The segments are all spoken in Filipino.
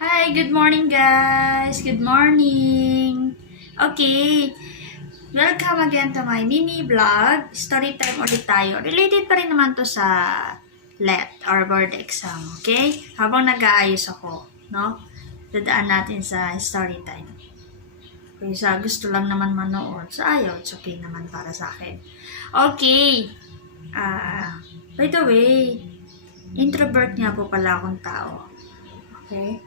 Hi, good morning guys! Good morning! Okay, welcome again to my mini vlog. Story time ulit tayo. Related pa rin naman to sa LET or board exam, okay? Habang nag-aayos ako, no? Dadaan natin sa story time. Kung sa gusto lang naman manood, sa ayaw, it's okay naman para sa akin. Okay, by the way, introvert nga po pala akong tao. Okay?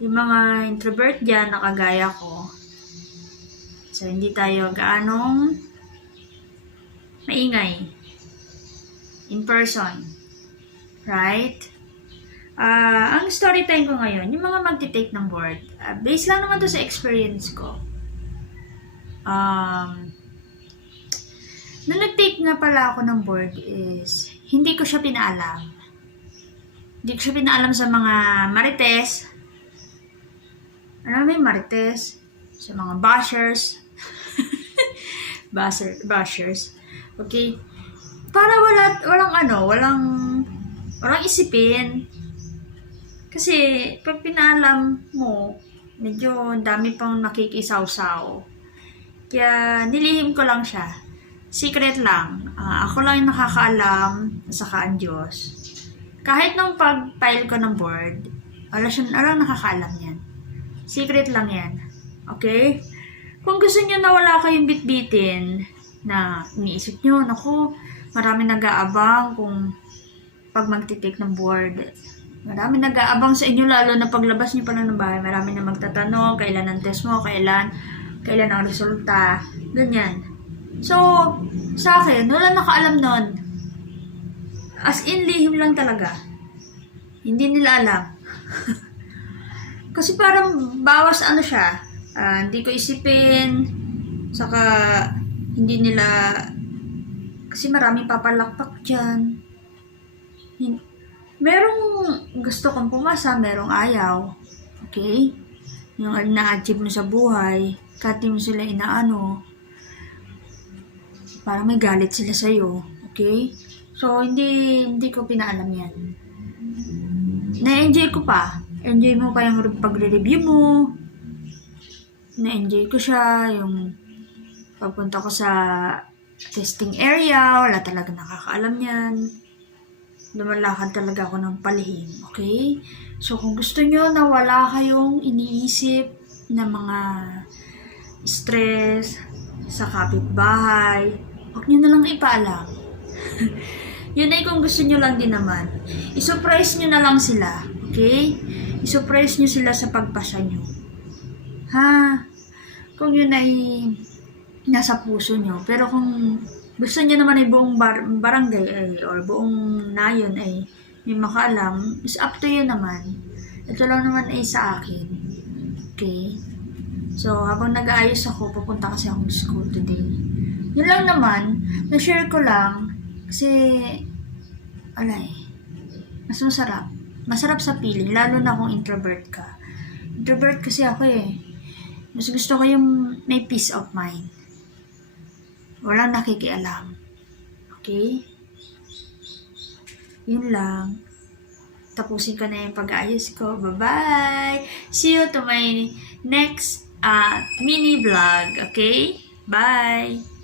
Yung mga introvert dyan, nakagaya ko, so hindi tayo gaanong maingay in person. Right? Ang story time ko ngayon, yung mga magti-take ng board, based lang naman to sa experience ko. Nung nag-take nga pala ako ng board is, hindi ko siya pinaalam. Hindi ko siya pinaalam sa mga marites. Ano may marites? Sa mga bashers. Bashers. Okay? Para walang isipin. Kasi, pag pinalam mo, medyo dami pang nakikisaw-saw. Kaya, nilihim ko lang siya. Secret lang. Ako lang yung nakakaalam, saka ang Diyos. Kahit nung pag-file ko ng board, walang nakakaalam yan. Secret lang yan. Okay? Kung gusto nyo na wala kayong bitbitin, na iniisip nyo, naku, marami nag-aabang kung pag magtitake ng board. Marami nag-aabang sa inyo, lalo na paglabas nyo pa lang ng bahay. Marami na magtatanong, kailan ang test mo, kailan ang resulta. Ganyan. So, sa akin, wala nakaalam nun. As in, lihim lang talaga. Hindi nila alam. Kasi parang bawas siya, hindi ko isipin, saka hindi nila, kasi maraming papalakpak dyan. Merong gusto kong pumasa, merong ayaw. Okay? Yung na-achieve mo sa buhay, kati mo sila inaano, parang may galit sila sa'yo. Okay? So, hindi ko pinaalam yan. Na-enjoy ko pa. Enjoy mo pa yung pagre-review mo. Na-enjoy ko siya. Yung pagpunta ko sa testing area, wala talaga nakakaalam yan. Lumalakad talaga ako ng palihim. Okay? So, kung gusto nyo na wala kayong iniisip na mga stress sa kapitbahay, huwag nyo na lang ipaalam. Yun ay kung gusto nyo lang din naman. I-surprise nyo na lang sila. Okay? I-surprise nyo sila sa pagpasa nyo. Ha? Kung yun ay nasa puso nyo. Pero kung gusto nyo naman ay buong barangay ay, or buong nayon ay may makaalam, is up to you naman. Ito lang naman ay sa akin. Okay? So, habang nag-aayos ako, pupunta kasi akong school today. Yun lang naman, na-share ko lang, kasi, mas masarap. Masarap sa feeling, lalo na kung introvert ka. Introvert kasi ako eh. Mas gusto ko yung may peace of mind. Walang nakikialam. Okay? Yun lang. Tapusin ko na yung pag-aayos ko. Bye-bye! See you to my next mini vlog. Okay? Bye!